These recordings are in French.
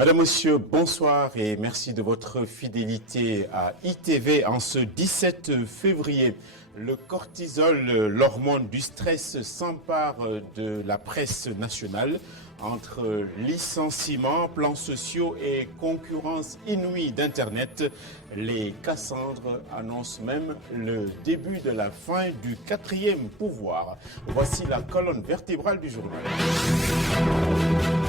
Madame, Monsieur, bonsoir et merci de votre fidélité à ITV en ce 17 février. Le cortisol, l'hormone du stress, s'empare de la presse nationale. Entre licenciements, plans sociaux et concurrence inouïe d'Internet, les Cassandres annoncent même le début de la fin du quatrième pouvoir. Voici la colonne vertébrale du journal.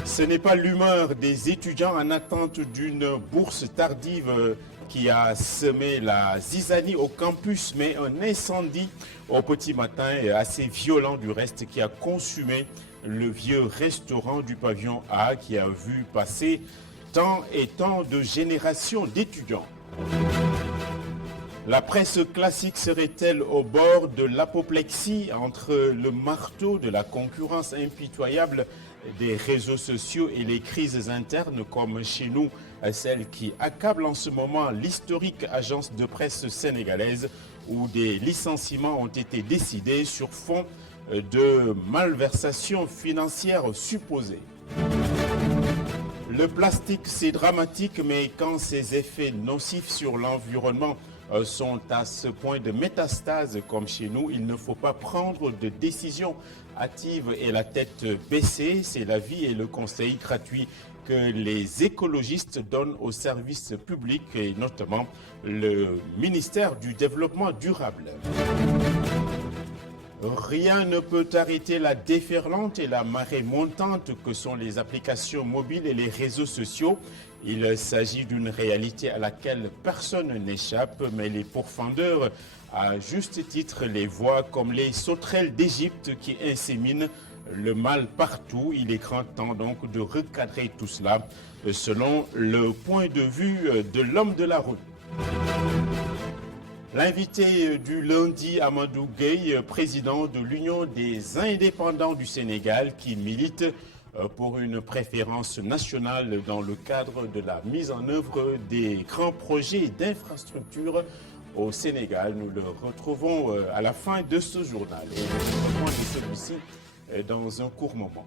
Ce n'est pas l'humeur des étudiants en attente d'une bourse tardive qui a semé la zizanie au campus, mais un incendie au petit matin assez violent du reste qui a consumé le vieux restaurant du pavillon A qui a vu passer tant et tant de générations d'étudiants. La presse classique serait-elle au bord de l'apoplexie entre le marteau de la concurrence impitoyable des réseaux sociaux et les crises internes comme chez nous, celle qui accable en ce moment l'historique agence de presse sénégalaise où des licenciements ont été décidés sur fond de malversations financières supposées. Le plastique, c'est dramatique, mais quand ses effets nocifs sur l'environnement sont à ce point de métastase comme chez nous, il ne faut pas prendre de décision hâtive et la tête baissée. C'est l'avis et le conseil gratuit que les écologistes donnent aux services publics et notamment le ministère du Développement durable. Rien ne peut arrêter la déferlante et la marée montante que sont les applications mobiles et les réseaux sociaux. Il s'agit d'une réalité à laquelle personne n'échappe, mais les pourfendeurs, à juste titre, les voient comme les sauterelles d'Égypte qui inséminent le mal partout. Il est grand temps donc de recadrer tout cela selon le point de vue de l'homme de la rue. L'invité du lundi, Amadou Gueye, président de l'Union des indépendants du Sénégal, qui milite pour une préférence nationale dans le cadre de la mise en œuvre des grands projets d'infrastructure au Sénégal. Nous le retrouvons à la fin de ce journal et nous retrouvons de celui-ci dans un court moment.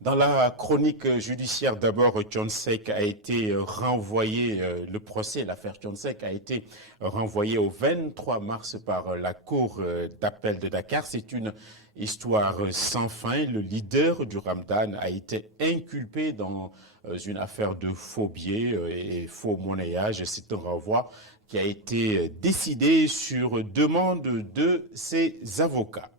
Dans la chronique judiciaire, d'abord, John Seck a été renvoyé, le procès, l'affaire John Seck a été renvoyé au 23 mars par la Cour d'appel de Dakar. C'est une histoire sans fin. Le leader du Ramadan a été inculpé dans une affaire de faux billets et faux monnayage. C'est un renvoi qui a été décidé sur demande de ses avocats.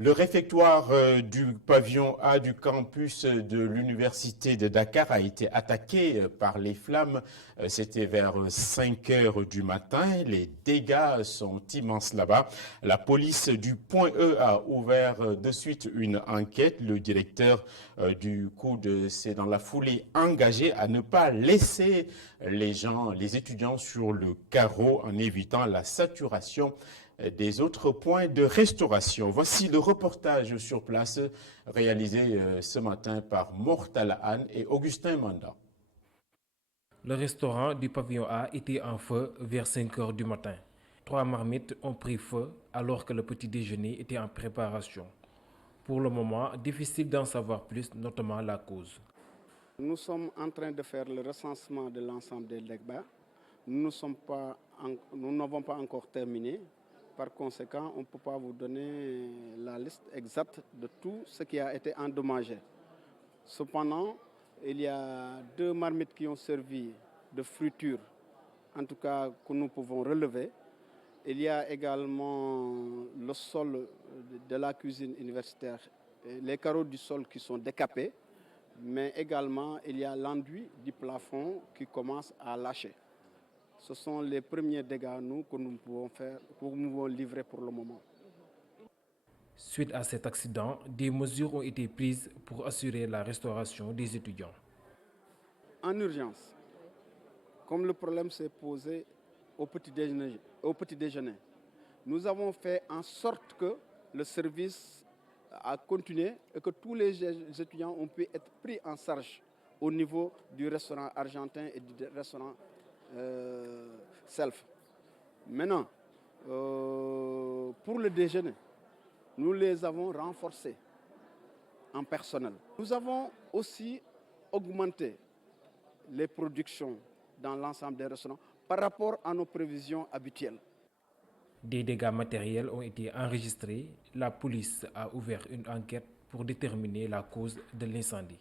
Le réfectoire du pavillon A du campus de l'université de Dakar a été attaqué par les flammes. C'était vers 5 heures du matin. Les dégâts sont immenses là-bas. La police du Point E a ouvert de suite une enquête. Le directeur du COUD s'est dans la foulée engagé à ne pas laisser les étudiants sur le carreau en évitant la saturation des autres points de restauration. Voici le reportage sur place réalisé ce matin par Mortala Anne et Augustin Manda. Le restaurant du pavillon A était en feu vers 5 heures du matin. 3 marmites ont pris feu alors que le petit déjeuner était en préparation. Pour le moment, difficile d'en savoir plus, notamment la cause. Nous sommes en train de faire le recensement de l'ensemble des dégâts. Nous n'avons pas encore terminé. Par conséquent, on ne peut pas vous donner la liste exacte de tout ce qui a été endommagé. Cependant, il y a 2 marmites qui ont servi de friture, en tout cas que nous pouvons relever. Il y a également le sol de la cuisine universitaire, les carreaux du sol qui sont décapés, mais également il y a l'enduit du plafond qui commence à lâcher. Ce sont les premiers dégâts que nous pouvons livrer pour le moment. Suite à cet accident, des mesures ont été prises pour assurer la restauration des étudiants. En urgence, comme le problème s'est posé au petit déjeuner, nous avons fait en sorte que le service a continué et que tous les étudiants ont pu être pris en charge au niveau du restaurant argentin et du restaurant self. Maintenant, pour le déjeuner, nous les avons renforcés en personnel. Nous avons aussi augmenté les productions dans l'ensemble des restaurants par rapport à nos prévisions habituelles. Des dégâts matériels ont été enregistrés. La police a ouvert une enquête pour déterminer la cause de l'incendie.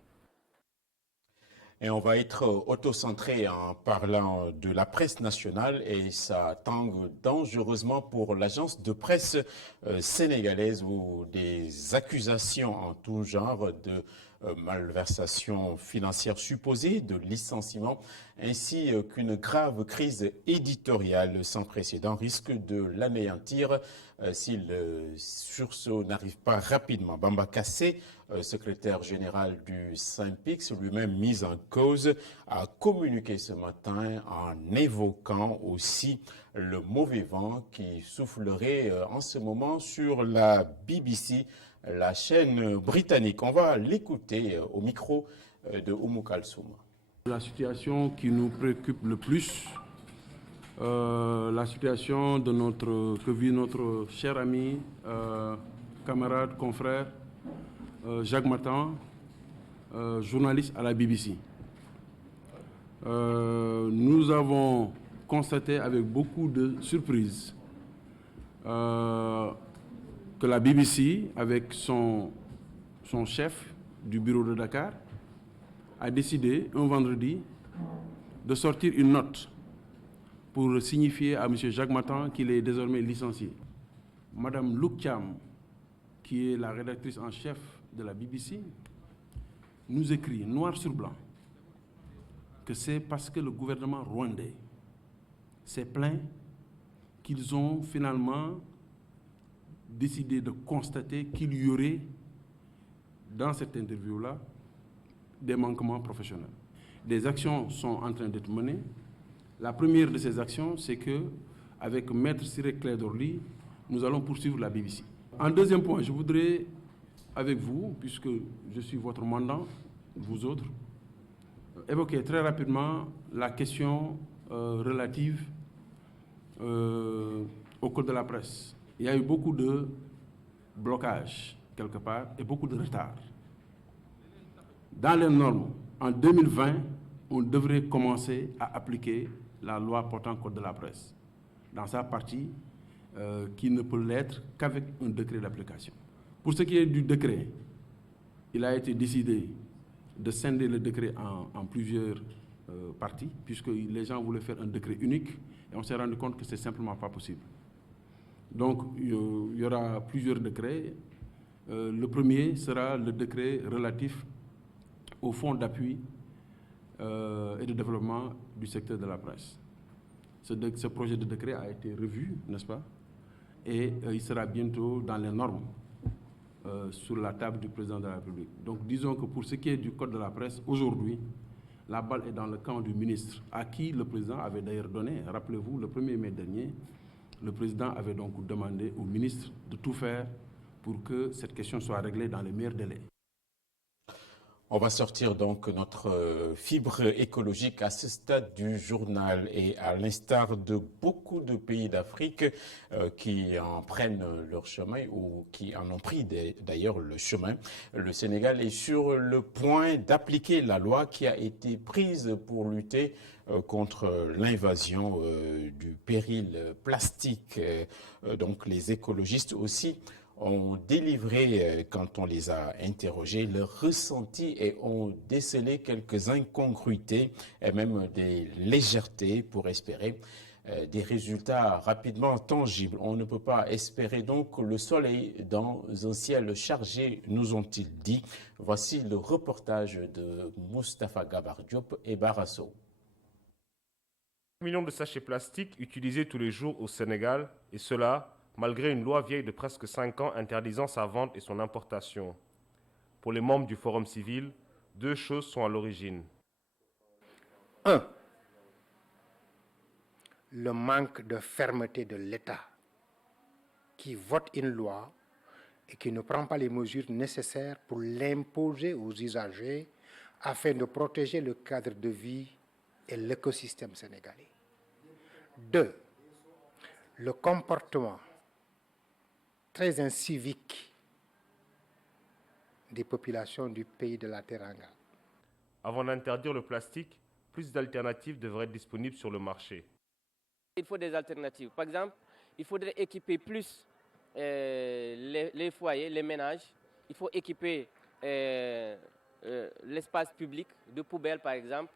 Et on va être auto-centré en parlant de la presse nationale et ça tangue dangereusement pour l'agence de presse sénégalaise où des accusations en tout genre de malversation financière supposée, de licenciement, ainsi qu'une grave crise éditoriale sans précédent risque de l'anéantir si le sursaut n'arrive pas rapidement. Bamba Kassé, secrétaire général du Synpics, lui-même mis en cause, a communiqué ce matin en évoquant aussi le mauvais vent qui soufflerait en ce moment sur la BBC, la chaîne britannique. On va l'écouter au micro de Oumou Kalsoum. La situation qui nous préoccupe le plus, la situation que vit notre cher ami, camarade, confrère, Jacques Matan, journaliste à la BBC. Nous avons constaté avec beaucoup de surprise que la BBC, avec son chef du bureau de Dakar, a décidé un vendredi de sortir une note pour signifier à M. Jacques Matan qu'il est désormais licencié. Madame Louk Thiam, qui est la rédactrice en chef de la BBC, nous écrit noir sur blanc que c'est parce que le gouvernement rwandais s'est plaint qu'ils ont finalement décidé de constater qu'il y aurait, dans cette interview-là, des manquements professionnels. Des actions sont en train d'être menées. La première de ces actions, c'est que, avec Maître Ciré Clédor-Ly, nous allons poursuivre la BBC. En deuxième point, je voudrais, avec vous, puisque je suis votre mandant, vous autres, évoquer très rapidement la question relative au code de la presse. Il y a eu beaucoup de blocages, quelque part, et beaucoup de retard. Dans les normes, en 2020, on devrait commencer à appliquer la loi portant code de la presse, dans sa partie qui ne peut l'être qu'avec un décret d'application. Pour ce qui est du décret, il a été décidé de scinder le décret en plusieurs parties, puisque les gens voulaient faire un décret unique, et on s'est rendu compte que c'est simplement pas possible. Donc, il y aura plusieurs décrets. Le premier sera le décret relatif au fonds d'appui et de développement du secteur de la presse. Ce projet de décret a été revu, n'est-ce pas? Et il sera bientôt dans les normes sur la table du président de la République. Donc disons que pour ce qui est du code de la presse, aujourd'hui, la balle est dans le camp du ministre, à qui le président avait d'ailleurs donné, rappelez-vous, le 1er mai dernier, le président avait donc demandé au ministre de tout faire pour que cette question soit réglée dans les meilleurs délais. On va sortir donc notre fibre écologique à ce stade du journal et à l'instar de beaucoup de pays d'Afrique qui en prennent leur chemin ou qui en ont pris d'ailleurs le chemin. Le Sénégal est sur le point d'appliquer la loi qui a été prise pour lutter contre l'invasion du péril plastique. Donc les écologistes aussi ont délivré, quand on les a interrogés, leurs ressentis et ont décelé quelques incongruités et même des légèretés pour espérer des résultats rapidement tangibles. On ne peut pas espérer donc le soleil dans un ciel chargé, nous ont-ils dit. Voici le reportage de Moustapha Gabar Diop et Barasso. Millions de sachets plastiques utilisés tous les jours au Sénégal, et cela malgré une loi vieille de presque 5 ans interdisant sa vente et son importation. Pour les membres du Forum civil, deux choses sont à l'origine. 1. Le manque de fermeté de l'État qui vote une loi et qui ne prend pas les mesures nécessaires pour l'imposer aux usagers afin de protéger le cadre de vie et l'écosystème sénégalais. 2. Le comportement très incivique des populations du pays de la Teranga. Avant d'interdire le plastique, plus d'alternatives devraient être disponibles sur le marché. Il faut des alternatives. Par exemple, il faudrait équiper plus les foyers, les ménages. Il faut équiper l'espace public de poubelles, par exemple,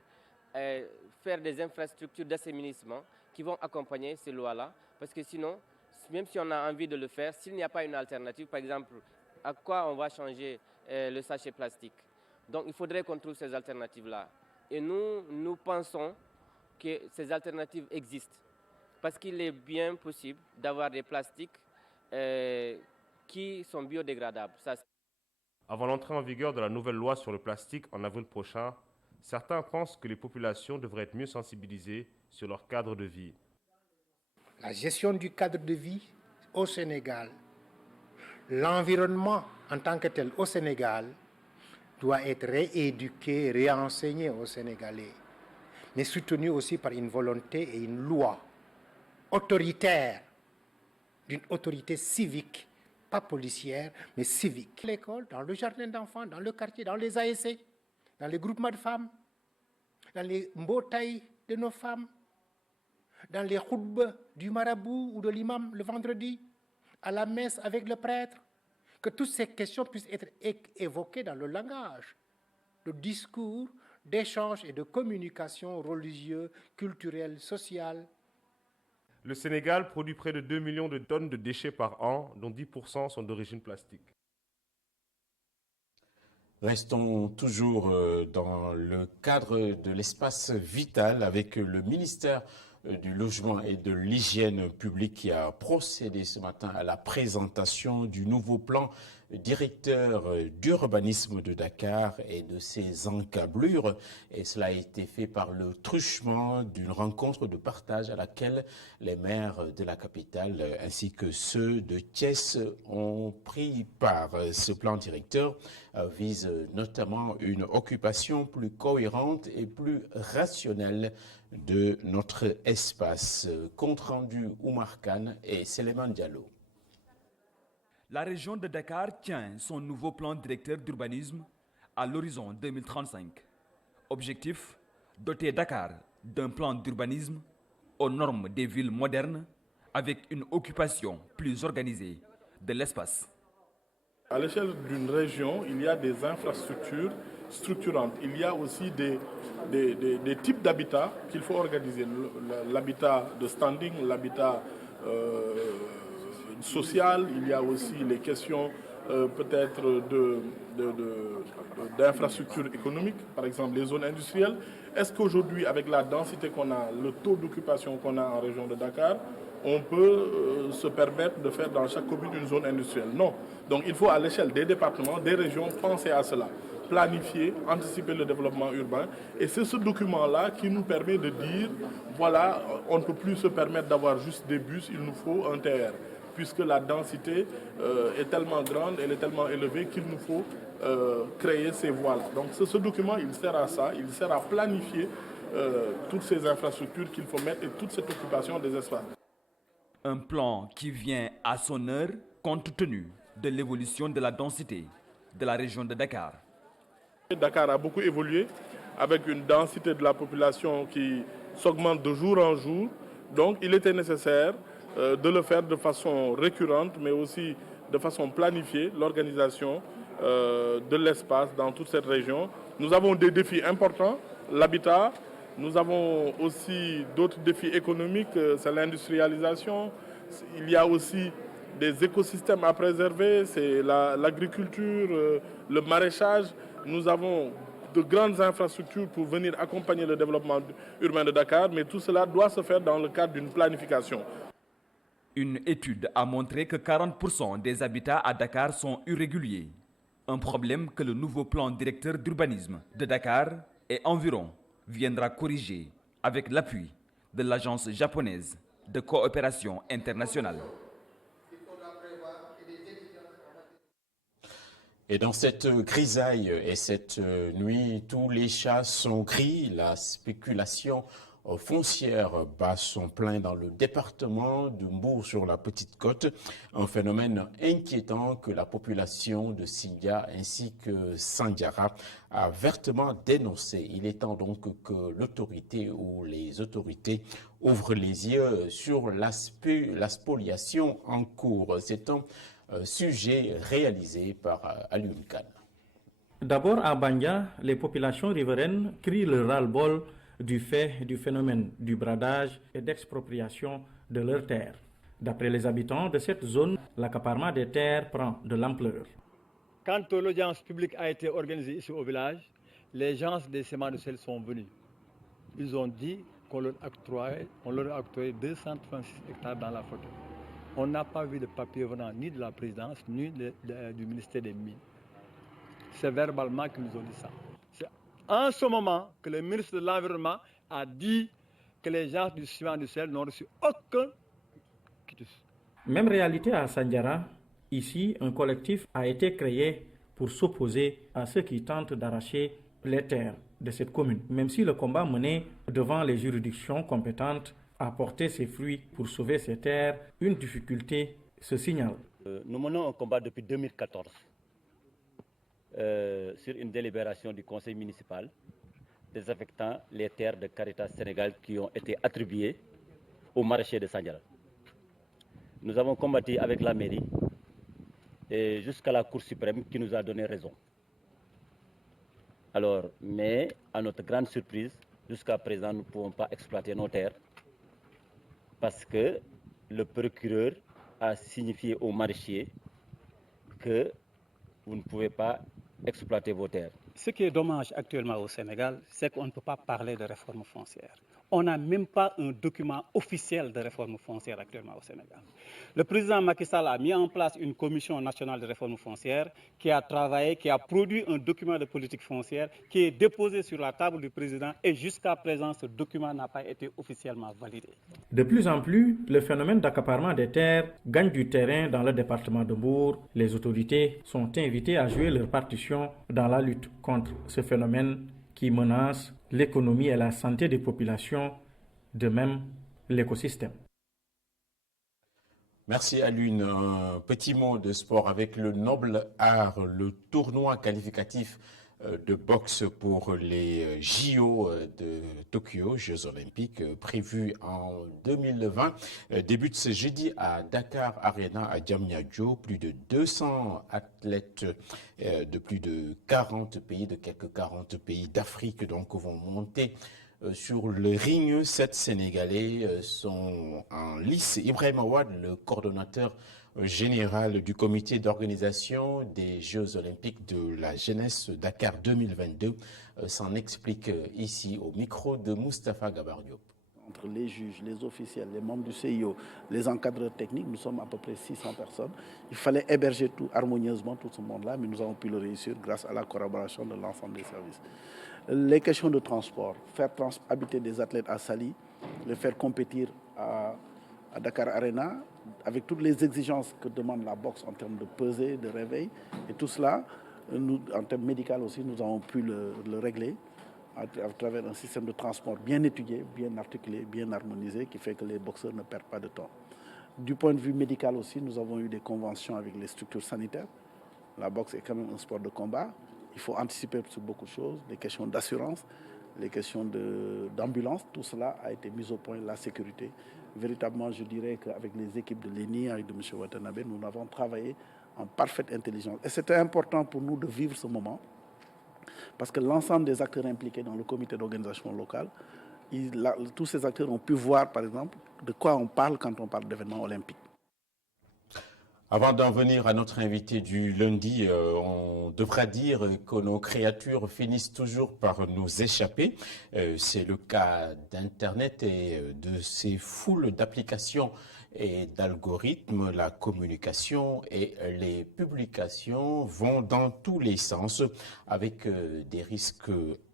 faire des infrastructures d'assainissement qui vont accompagner ces lois-là. Parce que sinon, même si on a envie de le faire, s'il n'y a pas une alternative, par exemple, à quoi on va changer le sachet plastique? Donc il faudrait qu'on trouve ces alternatives-là. Et nous pensons que ces alternatives existent. Parce qu'il est bien possible d'avoir des plastiques qui sont biodégradables. Avant l'entrée en vigueur de la nouvelle loi sur le plastique en avril prochain, certains pensent que les populations devraient être mieux sensibilisées sur leur cadre de vie. La gestion du cadre de vie au Sénégal, l'environnement en tant que tel au Sénégal doit être rééduqué, réenseigné aux Sénégalais, mais soutenu aussi par une volonté et une loi autoritaire, d'une autorité civique, pas policière, mais civique. L'école, dans le jardin d'enfants, dans le quartier, dans les ASC, dans les groupements de femmes, dans les mbotaïs de nos femmes, dans les khoutbes du marabout ou de l'imam le vendredi, à la messe avec le prêtre, que toutes ces questions puissent être évoquées dans le langage, de discours, d'échange et de communication religieux, culturelle, sociale. Le Sénégal produit près de 2 millions de tonnes de déchets par an, dont 10% sont d'origine plastique. Restons toujours dans le cadre de l'espace vital avec le ministère du Logement et de l'Hygiène publique qui a procédé ce matin à la présentation du nouveau plan directeur d'urbanisme de Dakar et de ses encablures. Et cela a été fait par le truchement d'une rencontre de partage à laquelle les maires de la capitale ainsi que ceux de Thiès ont pris part. Ce plan directeur vise notamment une occupation plus cohérente et plus rationnelle de notre espace. Compte rendu Oumar Khan et Seleman Diallo. La région de Dakar tient son nouveau plan directeur d'urbanisme à l'horizon 2035. Objectif, doter Dakar d'un plan d'urbanisme aux normes des villes modernes avec une occupation plus organisée de l'espace. À l'échelle d'une région, il y a des infrastructures structurantes. Il y a aussi des types d'habitat qu'il faut organiser. L'habitat de standing, l'habitat social, il y a aussi les questions peut-être d'infrastructures économiques, par exemple les zones industrielles. Est-ce qu'aujourd'hui, avec la densité qu'on a, le taux d'occupation qu'on a en région de Dakar, on peut se permettre de faire dans chaque commune une zone industrielle? Non. Donc il faut à l'échelle des départements, des régions, penser à cela, planifier, anticiper le développement urbain. Et c'est ce document-là qui nous permet de dire, voilà, on ne peut plus se permettre d'avoir juste des bus, il nous faut un TR, puisque la densité est tellement grande, elle est tellement élevée qu'il nous faut créer ces voies-là. Donc ce document, il sert à ça, il sert à planifier toutes ces infrastructures qu'il faut mettre et toute cette occupation des espaces. Un plan qui vient à son heure compte tenu de l'évolution de la densité de la région de Dakar. Dakar a beaucoup évolué avec une densité de la population qui s'augmente de jour en jour. Donc il était nécessaire de le faire de façon récurrente, mais aussi de façon planifiée, l'organisation de l'espace dans toute cette région. Nous avons des défis importants, l'habitat. Nous avons aussi d'autres défis économiques, c'est l'industrialisation. Il y a aussi des écosystèmes à préserver, c'est l'agriculture, le maraîchage. Nous avons de grandes infrastructures pour venir accompagner le développement urbain de Dakar, mais tout cela doit se faire dans le cadre d'une planification. Une étude a montré que 40% des habitats à Dakar sont irréguliers. Un problème que le nouveau plan directeur d'urbanisme de Dakar et environ viendra corriger avec l'appui de l'agence japonaise de coopération internationale. Et dans cette grisaille et cette nuit, tous les chats sont gris, la spéculation foncière bat son plein dans le département de Mbour sur la Petite Côte, un phénomène inquiétant que la population de Sindia ainsi que Sandiara a vertement dénoncé. Il est temps donc que l'autorité ou les autorités ouvrent les yeux sur la spoliation en cours. C'est un sujet réalisé par Alioune Kane. D'abord à Bandia, les populations riveraines crient le ras-le-bol du fait du phénomène du bradage et d'expropriation de leurs terres. D'après les habitants de cette zone, l'accaparement des terres prend de l'ampleur. Quand l'audience publique a été organisée ici au village, les gens des semences de sel sont venus. Ils ont dit qu'on leur a octroyé 236 hectares dans la forêt. On n'a pas vu de papier venant ni de la présidence, ni du ministère des Mines. C'est verbalement qu'ils nous ont dit ça. C'est en ce moment que le ministre de l'Environnement a dit que les gens du ciment du sel n'ont reçu aucun quitus. Même réalité à Sandiara. Ici, un collectif a été créé pour s'opposer à ceux qui tentent d'arracher les terres de cette commune. Même si le combat mené devant les juridictions compétentes a porté ses fruits pour sauver ces terres, une difficulté se signale. Nous menons un combat depuis 2014 sur une délibération du conseil municipal désaffectant les terres de Caritas Sénégal qui ont été attribuées aux maraîchers de Sandiara. Nous avons combattu avec la mairie et jusqu'à la Cour suprême qui nous a donné raison. Alors, mais à notre grande surprise, jusqu'à présent, nous ne pouvons pas exploiter nos terres parce que le procureur a signifié aux maraîchers que vous ne pouvez pas exploiter vos terres. Ce qui est dommage actuellement au Sénégal, c'est qu'on ne peut pas parler de réforme foncière. On n'a même pas un document officiel de réforme foncière actuellement au Sénégal. Le président Macky Sall a mis en place une commission nationale de réforme foncière qui a travaillé, qui a produit un document de politique foncière qui est déposé sur la table du président et jusqu'à présent, ce document n'a pas été officiellement validé. De plus en plus, le phénomène d'accaparement des terres gagne du terrain dans le département de Mbour. Les autorités sont invitées à jouer leur partition dans la lutte contre ce phénomène qui menace l'économie et la santé des populations, de même l'écosystème. Merci Alioune. Un petit mot de sport avec le noble art, le tournoi qualificatif de boxe pour les JO de Tokyo, Jeux Olympiques prévus en 2020. Débute ce jeudi à Dakar Arena à Diamniadio. Plus de 200 athlètes de plus de 40 pays, de quelques 40 pays d'Afrique donc vont monter sur le ring. 7 Sénégalais sont en lice. Ibrahim Awad, le coordonnateur général du comité d'organisation des Jeux Olympiques de la jeunesse Dakar 2022, s'en explique ici au micro de Moustapha Gabar Diop. Entre les juges, les officiels, les membres du CIO, les encadreurs techniques, nous sommes à peu près 600 personnes. Il fallait héberger tout harmonieusement tout ce monde-là, mais nous avons pu le réussir grâce à la collaboration de l'ensemble des services. Les questions de transport, faire habiter des athlètes à Sali, les faire compétir à Dakar Arena, avec toutes les exigences que demande la boxe en termes de pesée, de réveil, et tout cela, nous, en termes médicaux aussi, nous avons pu le régler à travers un système de transport bien étudié, bien articulé, bien harmonisé, qui fait que les boxeurs ne perdent pas de temps. Du point de vue médical aussi, nous avons eu des conventions avec les structures sanitaires. La boxe est quand même un sport de combat. Il faut anticiper sur beaucoup de choses, les questions d'assurance, les questions d'ambulance, tout cela a été mis au point, la sécurité. Véritablement, je dirais qu'avec les équipes de l'ENI, avec de M. Watanabe, nous avons travaillé en parfaite intelligence. Et c'était important pour nous de vivre ce moment, parce que l'ensemble des acteurs impliqués dans le comité d'organisation locale, tous ces acteurs ont pu voir, par exemple, de quoi on parle quand on parle d'événements olympiques. Avant d'en venir à notre invité du lundi, on devra dire que nos créatures finissent toujours par nous échapper. C'est le cas d'Internet et de ces foules d'applications et d'algorithmes. La communication et les publications vont dans tous les sens avec des risques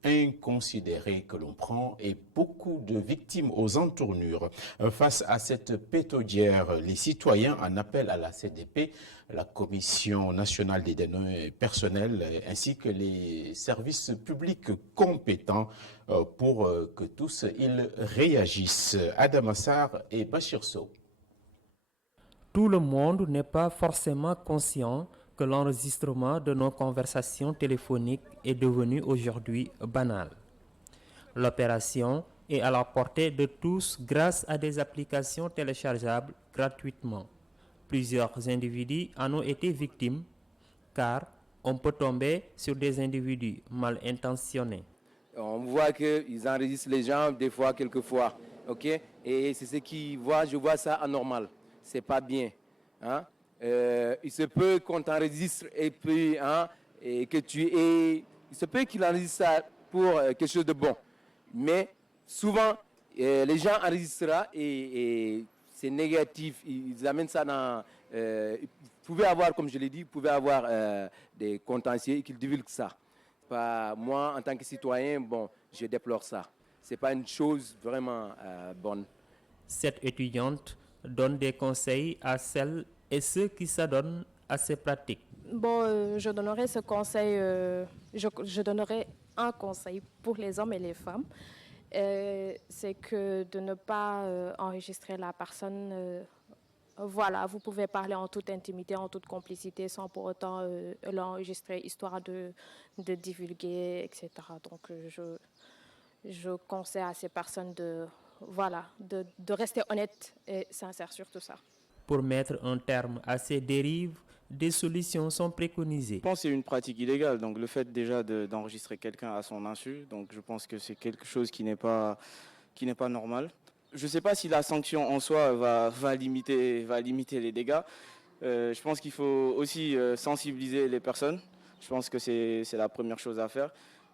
inconsidéré que l'on prend et beaucoup de victimes aux entournures. Face à cette pétaudière, les citoyens en appellent à la CDP, la Commission nationale des données personnelles, ainsi que les services publics compétents pour que tous ils réagissent. Adam Assar et Bachir Sow. Tout le monde n'est pas forcément conscient que l'enregistrement de nos conversations téléphoniques est devenu aujourd'hui banal. L'opération est à la portée de tous grâce à des applications téléchargeables gratuitement. Plusieurs individus en ont été victimes car on peut tomber sur des individus mal intentionnés. On voit qu'ils enregistrent les gens des fois, quelquefois, ok? Et c'est ce qu'ils voient, je vois ça anormal. C'est pas bien, hein? Il se peut qu'on t'enregistre et puis et que il se peut qu'il enregistre ça pour quelque chose de bon, mais souvent les gens enregistrent et c'est négatif, ils amènent ça dans vous pouvez avoir, comme je l'ai dit, vous pouvez avoir des contentieux qui divulguent ça. Moi en tant que citoyen, bon, je déplore ça, c'est pas une chose vraiment bonne. Cette étudiante donne des conseils à celles et ceux qui s'adonnent à ces pratiques. Bon, je donnerais ce conseil, je donnerais un conseil pour les hommes et les femmes, c'est que de ne pas enregistrer la personne. Voilà, vous pouvez parler en toute intimité, en toute complicité, sans pour autant l'enregistrer, histoire de divulguer, etc. Donc, je conseille à ces personnes de rester honnêtes et sincères sur tout ça. Pour mettre un terme à ces dérives, des solutions sont préconisées. Je pense que c'est une pratique illégale, donc le fait déjà d'enregistrer quelqu'un à son insu, donc je pense que c'est quelque chose qui n'est pas normal. Je ne sais pas si la sanction en soi va limiter les dégâts. Je pense qu'il faut aussi sensibiliser les personnes. Je pense que c'est la première chose à faire.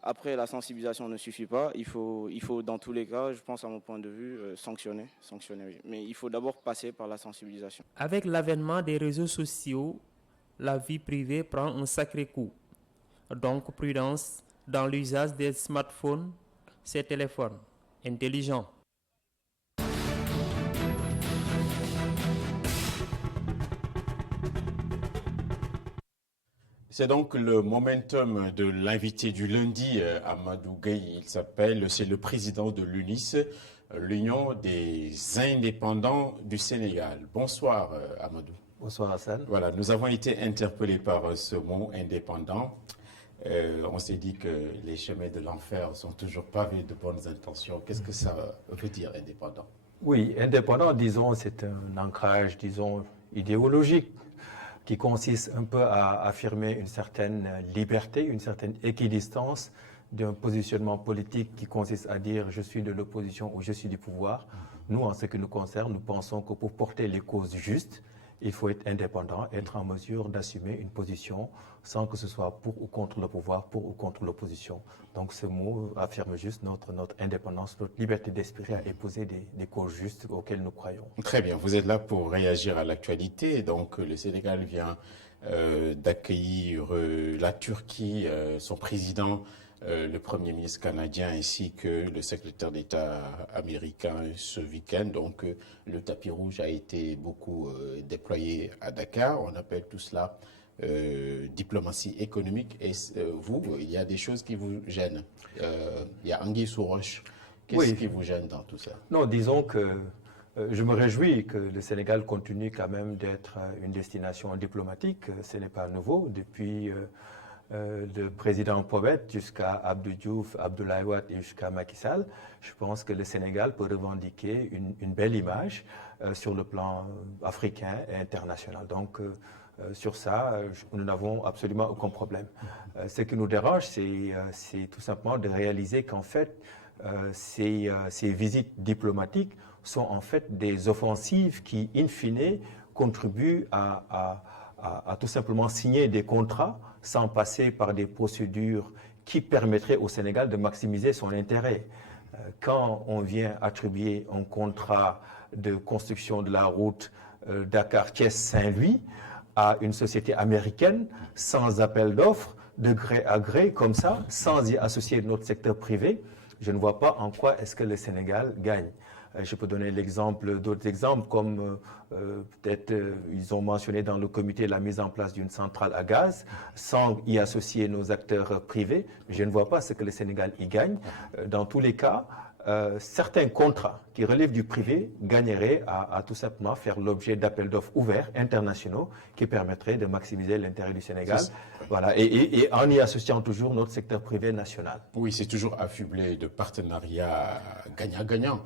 Après, la sensibilisation ne suffit pas. Il faut dans tous les cas, je pense à mon point de vue, sanctionner, oui. Mais il faut d'abord passer par la sensibilisation. Avec l'avènement des réseaux sociaux, la vie privée prend un sacré coup. Donc, prudence dans l'usage des smartphones, ces téléphones intelligents. C'est donc le momentum de l'invité du lundi, Amadou Gueye, il s'appelle, c'est le président de l'UNIS, l'Union des indépendants du Sénégal. Bonsoir Amadou. Bonsoir Hassan. Voilà, nous avons été interpellés par ce mot indépendant. On s'est dit que les chemins de l'enfer sont toujours pavés de bonnes intentions. Qu'est-ce que ça veut dire indépendant? Oui, indépendant, disons, c'est un ancrage, disons, idéologique, qui consiste un peu à affirmer une certaine liberté, une certaine équidistance d'un positionnement politique qui consiste à dire je suis de l'opposition ou je suis du pouvoir. Nous, en ce qui nous concerne, nous pensons que pour porter les causes justes, il faut être indépendant, être en mesure d'assumer une position sans que ce soit pour ou contre le pouvoir, pour ou contre l'opposition. Donc ce mot affirme juste notre indépendance, notre liberté d'esprit à épouser des causes justes auxquelles nous croyons. Très bien, vous êtes là pour réagir à l'actualité. Donc le Sénégal vient d'accueillir la Turquie, son président, le Premier ministre canadien ainsi que le secrétaire d'État américain ce week-end. Donc le tapis rouge a été beaucoup déployé à Dakar. On appelle tout cela diplomatie économique. Et vous, il y a des choses qui vous gênent. Il y a anguille sous roche. Qu'est-ce qui vous gêne dans tout ça? Non, disons que je me réjouis que le Sénégal continue quand même d'être une destination diplomatique. Ce n'est pas nouveau. Depuis le président Pobet jusqu'à Abdou Diouf, Abdoulaye Wade et jusqu'à Macky Sall, je pense que le Sénégal peut revendiquer une belle image sur le plan africain et international. Donc, sur ça, nous n'avons absolument aucun problème. Ce qui nous dérange, c'est tout simplement de réaliser qu'en fait, ces visites diplomatiques sont en fait des offensives qui, in fine, contribuent à tout simplement signer des contrats sans passer par des procédures qui permettraient au Sénégal de maximiser son intérêt. Quand on vient attribuer un contrat de construction de la route Dakar-Thiès-Saint-Louis à une société américaine sans appel d'offres, de gré à gré, comme ça, sans y associer notre secteur privé, je ne vois pas en quoi est-ce que le Sénégal gagne. Je peux donner d'autres exemples, comme peut-être ils ont mentionné dans le comité la mise en place d'une centrale à gaz, sans y associer nos acteurs privés. Je ne vois pas ce que le Sénégal y gagne. Dans tous les cas, certains contrats qui relèvent du privé gagneraient à tout simplement faire l'objet d'appels d'offres ouverts internationaux qui permettraient de maximiser l'intérêt du Sénégal, voilà, et en y associant toujours notre secteur privé national. Oui, c'est toujours affublé de partenariats gagnant-gagnant.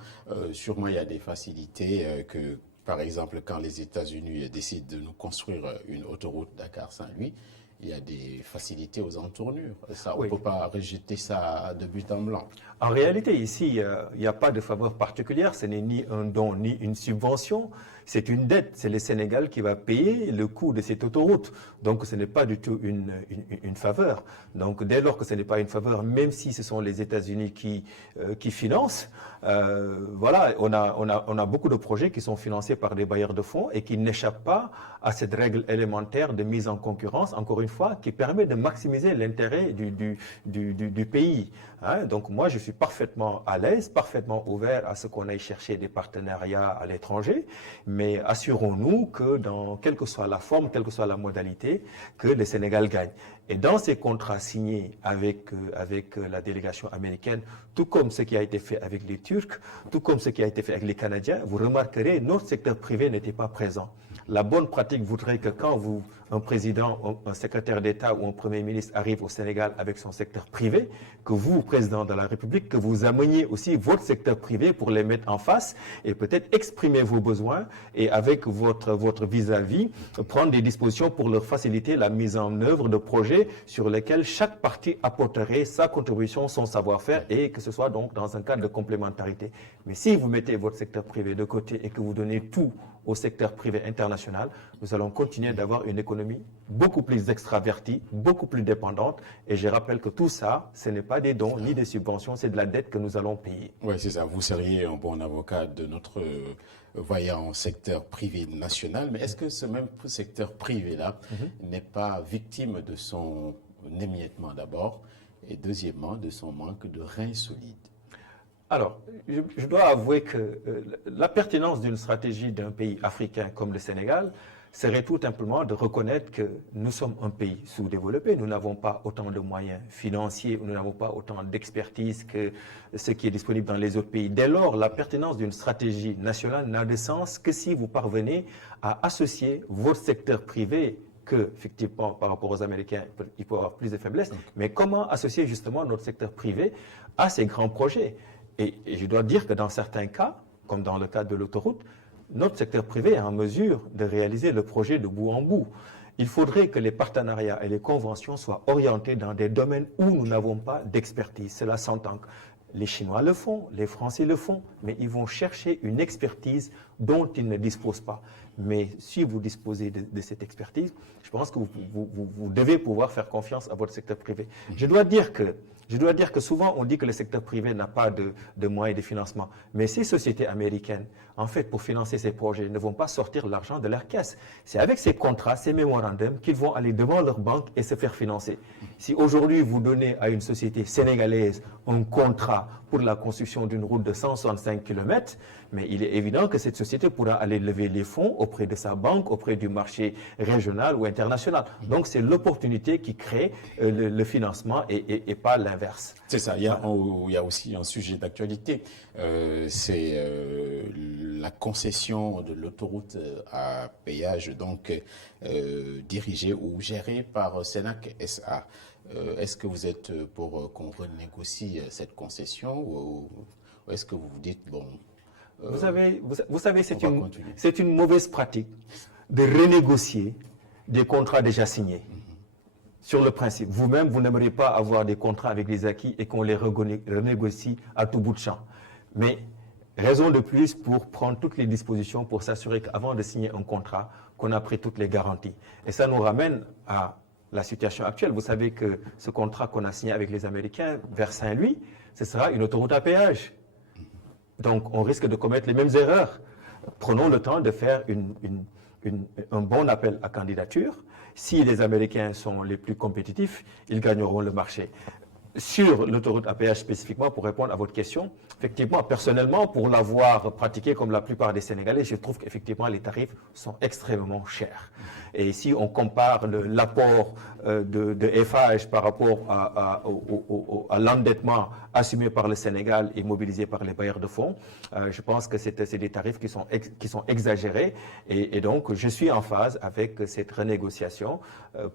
Sûrement, il y a des facilités que, par exemple, quand les États-Unis décident de nous construire une autoroute Dakar-Saint-Louis, il y a des facilités aux entournures. Ça, on ne peut pas rejeter ça de but en blanc. En réalité, ici, il n'y a pas de faveur particulière. Ce n'est ni un don ni une subvention. C'est une dette. C'est le Sénégal qui va payer le coût de cette autoroute. Donc, ce n'est pas du tout une faveur. Donc, dès lors que ce n'est pas une faveur, même si ce sont les États-Unis qui financent, voilà, on a beaucoup de projets qui sont financés par des bailleurs de fonds et qui n'échappent pas à cette règle élémentaire de mise en concurrence, encore une fois, qui permet de maximiser l'intérêt du pays. Hein? Donc moi, je suis parfaitement à l'aise, parfaitement ouvert à ce qu'on aille chercher des partenariats à l'étranger, mais assurons-nous que dans quelle que soit la forme, quelle que soit la modalité, que le Sénégal gagne. Et dans ces contrats signés avec la délégation américaine, tout comme ce qui a été fait avec les Turcs, tout comme ce qui a été fait avec les Canadiens, vous remarquerez, notre secteur privé n'était pas présent. La bonne pratique voudrait que quand un président, un secrétaire d'État ou un Premier ministre arrive au Sénégal avec son secteur privé, que vous, président de la République, que vous ameniez aussi votre secteur privé pour les mettre en face et peut-être exprimer vos besoins et avec votre vis-à-vis, prendre des dispositions pour leur faciliter la mise en œuvre de projets sur lesquels chaque partie apporterait sa contribution, son savoir-faire et que ce soit donc dans un cadre de complémentarité. Mais si vous mettez votre secteur privé de côté et que vous donnez tout au secteur privé international, nous allons continuer d'avoir une économie beaucoup plus extravertie, beaucoup plus dépendante. Et je rappelle que tout ça, ce n'est pas des dons ni des subventions, c'est de la dette que nous allons payer. Oui, c'est ça. Vous seriez un bon avocat de notre vaillant secteur privé national. Mais est-ce que ce même secteur privé-là n'est pas victime de son émiettement d'abord et deuxièmement de son manque de reins solides? Alors, je dois avouer que la pertinence d'une stratégie d'un pays africain comme le Sénégal serait tout simplement de reconnaître que nous sommes un pays sous-développé, nous n'avons pas autant de moyens financiers, nous n'avons pas autant d'expertise que ce qui est disponible dans les autres pays. Dès lors, la pertinence d'une stratégie nationale n'a de sens que si vous parvenez à associer votre secteur privé, que, effectivement, par rapport aux Américains, il peut avoir plus de faiblesses, mais comment associer justement notre secteur privé à ces grands projets? Et je dois dire que dans certains cas, comme dans le cas de l'autoroute, notre secteur privé est en mesure de réaliser le projet de bout en bout. Il faudrait que les partenariats et les conventions soient orientés dans des domaines où nous n'avons pas d'expertise. Cela s'entend. Les Chinois le font, les Français le font, mais ils vont chercher une expertise dont ils ne disposent pas. Mais si vous disposez de cette expertise, je pense que vous devez pouvoir faire confiance à votre secteur privé. Je dois dire que souvent on dit que le secteur privé n'a pas de moyens de financement. Mais ces sociétés américaines, en fait, pour financer ces projets, ne vont pas sortir l'argent de leur caisse. C'est avec ces contrats, ces mémorandums, qu'ils vont aller devant leur banque et se faire financer. Si aujourd'hui vous donnez à une société sénégalaise un contrat pour la construction d'une route de 165 km, mais il est évident que cette société pourra aller lever les fonds auprès de sa banque, auprès du marché régional ou international. Donc c'est l'opportunité qui crée le financement et pas l'inverse. C'est ça, il y a aussi un sujet d'actualité, c'est la concession de l'autoroute à péage, donc dirigée ou gérée par Sénac SA. Est-ce que vous êtes pour qu'on renégocie cette concession ou est-ce que vous vous dites, bon... Vous savez, c'est une mauvaise pratique de renégocier des contrats déjà signés. Sur le principe, vous-même, vous n'aimeriez pas avoir des contrats avec des acquis et qu'on les renégocie à tout bout de champ. Mais raison de plus pour prendre toutes les dispositions pour s'assurer qu'avant de signer un contrat, qu'on a pris toutes les garanties. Et ça nous ramène à la situation actuelle. Vous savez que ce contrat qu'on a signé avec les Américains vers Saint-Louis, ce sera une autoroute à péage. Donc, on risque de commettre les mêmes erreurs. Prenons le temps de faire un bon appel à candidature. si les Américains sont les plus compétitifs, ils gagneront le marché. Sur l'autoroute à péage spécifiquement, pour répondre à votre question, effectivement, personnellement, pour l'avoir pratiqué comme la plupart des Sénégalais, je trouve qu'effectivement les tarifs sont extrêmement chers. Et si on compare l'apport de Eiffage par rapport à l'endettement assumé par le Sénégal et mobilisé par les bailleurs de fonds, je pense que c'est des tarifs qui sont exagérés. Et donc, je suis en phase avec cette renégociation,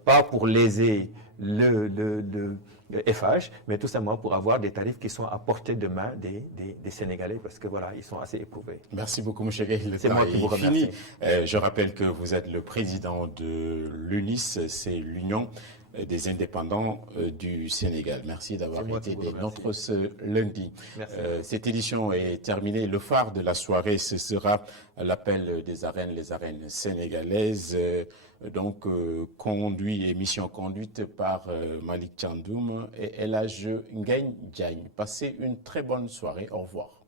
pas pour léser le Eiffage, mais tout simplement pour avoir des tarifs qui sont à portée de main des Sénégalais, parce que voilà, ils sont assez éprouvés. Merci beaucoup, M. Gueye. C'est moi qui vous remercie. Je rappelle que vous êtes le président de l'UNIS, c'est l'Union des indépendants du Sénégal. Merci d'avoir été des nôtres ce lundi. Cette édition est terminée. Le phare de la soirée, ce sera l'appel des arènes, les arènes sénégalaises. Donc, émission conduite par Malik Tchandoum et El Hadj Ngagne Diagne. Passez une très bonne soirée. Au revoir.